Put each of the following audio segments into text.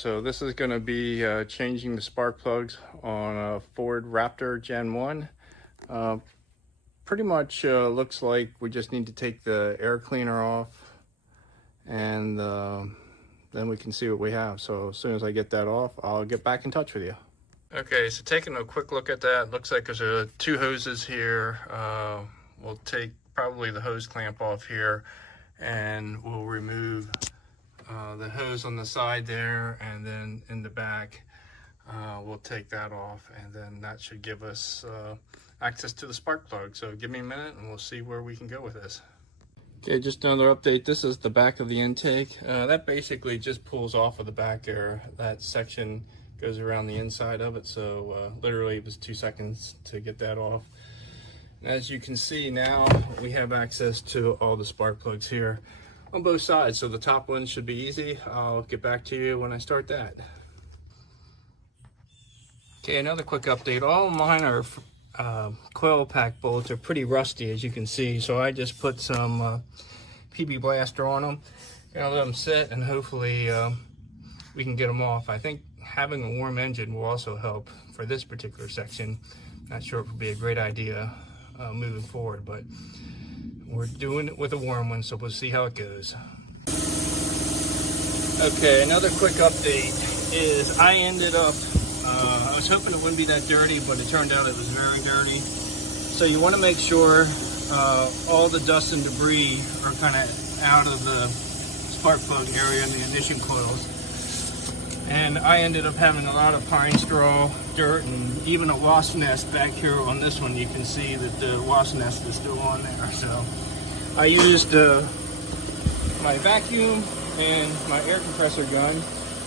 So this is going to be changing the spark plugs on a Ford Raptor Gen 1. Pretty much looks like we just need to take the air cleaner off, and then we can see what we have. So as soon as I get that off, I'll get back in touch with you. Okay, so taking a quick look at that, looks like there's two hoses here. We'll take probably the hose clamp off here, and we'll remove the hose on the side there, and then in the back we'll take that off, and then that should give us access to the spark plug. So give me a minute and we'll see where we can go with this. Okay, just another update. This is the back of the intake. That basically just pulls off of the back there. That section goes around the inside of it, so literally it was 2 seconds to get that off. As you can see now, we have access to all the spark plugs here on both sides, so the top one should be easy. I'll get back to you when I start that. Okay, another quick update. All of mine are coil pack bolts are pretty rusty, as you can see, so I just put some PB Blaster on them. Gonna let them sit, and hopefully we can get them off. I think having a warm engine will also help for this particular section. Not sure if it would be a great idea moving forward, but we're doing it with a warm one, so we'll see how it goes. Okay, another quick update is I ended up, I was hoping it wouldn't be that dirty, but it turned out it was very dirty. So you want to make sure all the dust and debris are kind of out of the spark plug area and the ignition coils. And I ended up having a lot of pine straw, dirt, and even a wasp nest back here on this one. You can see that the wasp nest is still on there. So I used my vacuum and my air compressor gun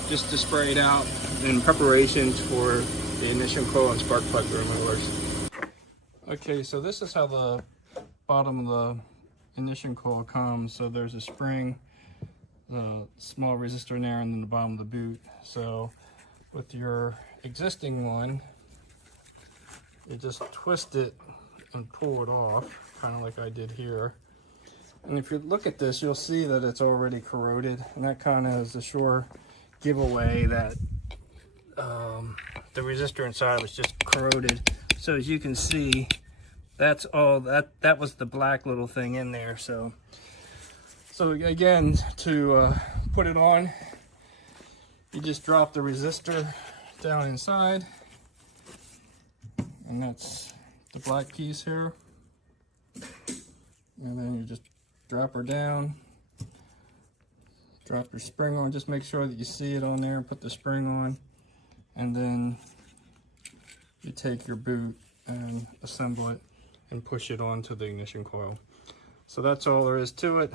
just to spray it out in preparations for the ignition coil and spark plug removers. Okay, so this is how the bottom of the ignition coil comes. So there's a spring, the small resistor in there, and then the bottom of the boot. So with your existing one, you just twist it and pull it off, kind of like I did here. And if you look at this, you'll see that it's already corroded, and that kind of is a sure giveaway that the resistor inside was just corroded. So as you can see, that's all that was the black little thing in there. So again, to put it on, you just drop the resistor down inside, and that's the black piece here. And then you just drop her down, drop your spring on, just make sure that you see it on there, and put the spring on, and then you take your boot and assemble it and push it onto the ignition coil. So that's all there is to it.